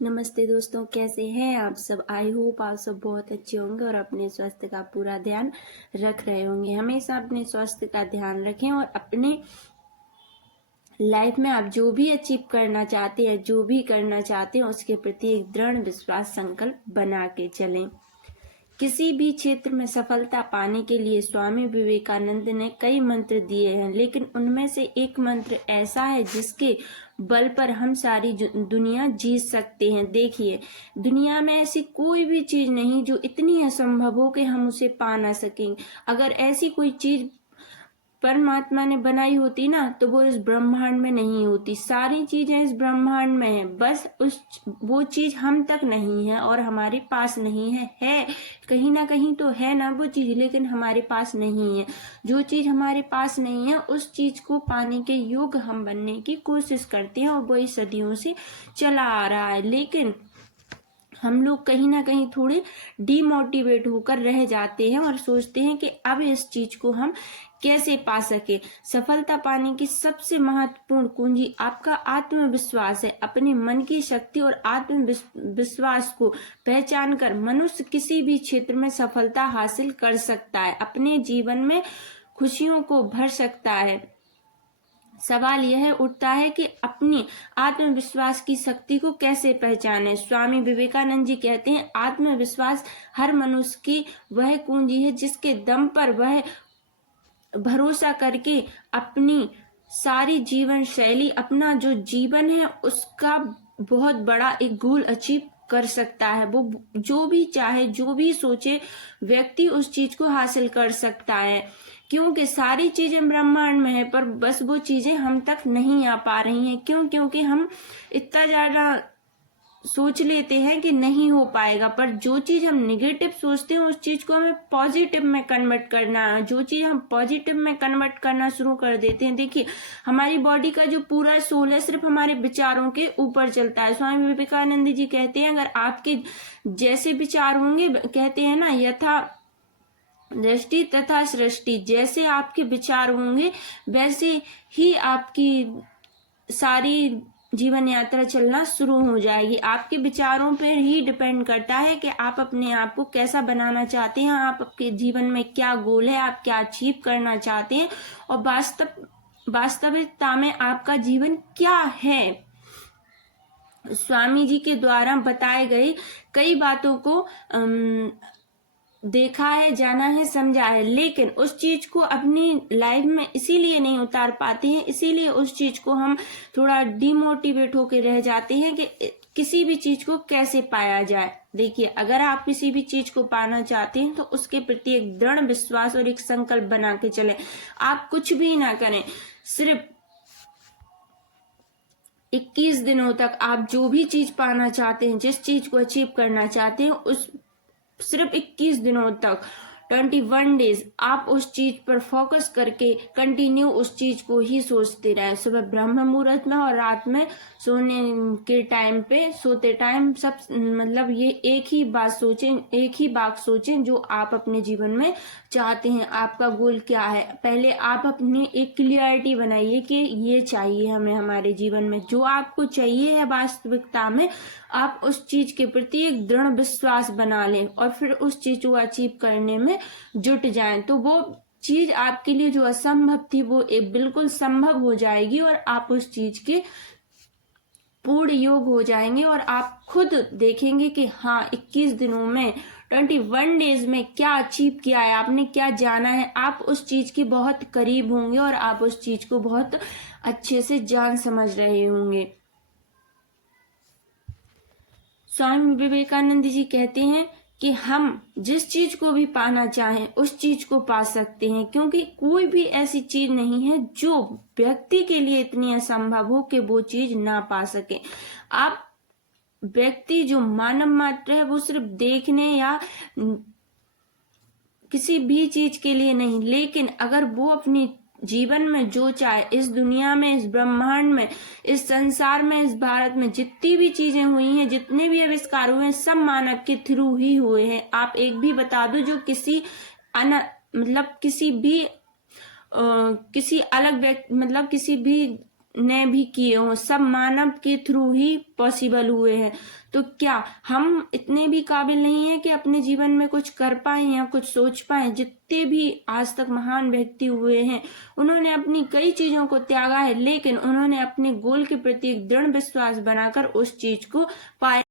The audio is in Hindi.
नमस्ते दोस्तों, कैसे हैं आप सब। आई होप आप सब बहुत अच्छे होंगे और अपने स्वास्थ्य का पूरा ध्यान रख रहे होंगे। हमेशा अपने स्वास्थ्य का ध्यान रखें और अपने लाइफ में आप जो भी अचीव करना चाहते हैं, जो भी करना चाहते हैं, उसके प्रति एक दृढ़ विश्वास संकल्प बना के चलें। किसी भी क्षेत्र में सफलता पाने के लिए स्वामी विवेकानंद ने कई मंत्र दिए हैं, लेकिन उनमें से एक मंत्र ऐसा है जिसके बल पर हम सारी दुनिया जीत सकते हैं। देखिए, दुनिया में ऐसी कोई भी चीज नहीं जो इतनी असंभव हो कि हम उसे पा ना सकें। अगर ऐसी कोई चीज परमात्मा ने बनाई होती ना, तो वो इस ब्रह्मांड में नहीं होती। सारी चीजें इस ब्रह्मांड में है, बस वो चीज हम तक नहीं है और हमारे पास नहीं है कहीं ना कहीं तो है ना वो चीज, लेकिन हमारे पास नहीं है। जो चीज हमारे पास नहीं है, उस चीज को पाने के योग्य हम बनने की कोशिश करते हैं और वही सदियों से चला आ रहा है। लेकिन हम लोग कहीं ना कहीं थोड़े डीमोटिवेट होकर रह जाते हैं और सोचते हैं कि अब इस चीज को हम कैसे पा सके। सफलता पाने की सबसे महत्वपूर्ण कुंजी आपका आत्मविश्वास है। अपने मन की शक्ति और आत्मविश्वास को पहचान कर मनुष्य किसी भी क्षेत्र में सफलता हासिल कर सकता है, अपने जीवन में खुशियों को भर सकता है। सवाल यह उठता है कि अपनी आत्मविश्वास की शक्ति को कैसे पहचानें। स्वामी विवेकानंद जी कहते हैं, आत्मविश्वास हर मनुष्य की वह कुंजी है जिसके दम पर वह भरोसा करके अपनी सारी जीवन शैली, अपना जो जीवन है उसका बहुत बड़ा एक गोल अचीव कर सकता है। वो जो भी चाहे, जो भी सोचे, व्यक्ति उस चीज को हासिल कर सकता है, क्योंकि सारी चीजें ब्रह्मांड में है, पर बस वो चीजें हम तक नहीं आ पा रही हैं। क्योंकि हम इतना ज्यादा सोच लेते हैं कि नहीं हो पाएगा, पर जो चीज हम निगेटिव सोचते हैं उस चीज को हमें पॉजिटिव में कन्वर्ट करना है। जो चीज हम पॉजिटिव में कन्वर्ट करना शुरू कर देते हैं, देखिए हमारी बॉडी का जो पूरा सोल है सिर्फ हमारे विचारों के ऊपर चलता है। स्वामी विवेकानंद जी कहते हैं, अगर आपके जैसे विचार होंगे, कहते हैं ना, यथा दृष्टि तथा सृष्टि, जैसे आपके विचार होंगे वैसे ही आपकी सारी जीवन यात्रा चलना शुरू हो जाएगी। आपके विचारों पर ही डिपेंड करता है कि आप अपने आप को कैसा बनाना चाहते हैं, आप आपके जीवन में क्या गोल है, आप क्या अचीव करना चाहते हैं और वास्तविकता में आपका जीवन क्या है। स्वामी जी के द्वारा बताए गए कई बातों को देखा है, जाना है, समझा है, लेकिन उस चीज को अपनी लाइफ में इसीलिए नहीं उतार पाते हैं, इसीलिए उस चीज को हम थोड़ा डिमोटिवेट होकर रह जाते हैं कि किसी भी चीज को कैसे पाया जाए। देखिए, अगर आप किसी भी चीज को पाना चाहते हैं तो उसके प्रति एक दृढ़ विश्वास और एक संकल्प बना के चले। आप कुछ भी ना करें, सिर्फ 21 दिनों तक आप जो भी चीज पाना चाहते हैं, जिस चीज को अचीव करना चाहते हैं, उस सिर्फ 21 दिनों तक 21 डेज आप उस चीज पर फोकस करके कंटिन्यू उस चीज को ही सोचते रहे। सुबह ब्रह्म मुहूर्त में और रात में सोने के टाइम पे, सोते टाइम, सब मतलब ये एक ही बात सोचें जो आप अपने जीवन में चाहते हैं। आपका गोल क्या है, पहले आप अपनी एक क्लियरिटी बनाइए कि ये चाहिए हमें हमारे जीवन में। जो आपको चाहिए है वास्तविकता में, आप उस चीज के प्रति एक दृढ़ विश्वास बना लें और फिर उस चीज को अचीव करने में जुट जाएं, तो वो चीज आपके लिए जो असंभव थी वो एक बिल्कुल संभव हो जाएगी और आप उस चीज के पूर्ण योग हो जाएंगे और आप खुद देखेंगे कि हाँ, 21 दिनों में, 21 डेज में क्या अचीव किया है, आपने क्या जाना है। आप उस चीज के बहुत करीब होंगे और आप उस चीज को बहुत अच्छे से जान समझ रहे होंगे। स्वामी विवेकानंद जी कहते हैं कि हम जिस चीज को भी पाना चाहें उस चीज को पा सकते हैं, क्योंकि कोई भी ऐसी चीज नहीं है जो व्यक्ति के लिए इतनी असंभव हो कि वो चीज ना पा सके। आप व्यक्ति जो मानव मात्र है वो सिर्फ देखने या किसी भी चीज के लिए नहीं, लेकिन अगर वो अपनी जीवन में जो चाहे, इस दुनिया में, इस ब्रह्मांड में, इस संसार में, इस भारत में जितनी भी चीजें हुई हैं, जितने भी आविष्कार हुए हैं, सब मानव के थ्रू ही हुए हैं। आप एक भी बता दो जो किसी मतलब किसी भी किसी अलग व्यक्ति, मतलब किसी भी ने भी किए हों, सब मानव के थ्रू ही पॉसिबल हुए हैं। तो क्या हम इतने भी काबिल नहीं हैं कि अपने जीवन में कुछ कर पाए या कुछ सोच पाए? जितने भी आज तक महान व्यक्ति हुए हैं, उन्होंने अपनी कई चीजों को त्यागा है, लेकिन उन्होंने अपने गोल के प्रति एक दृढ़ विश्वास बनाकर उस चीज को पाया।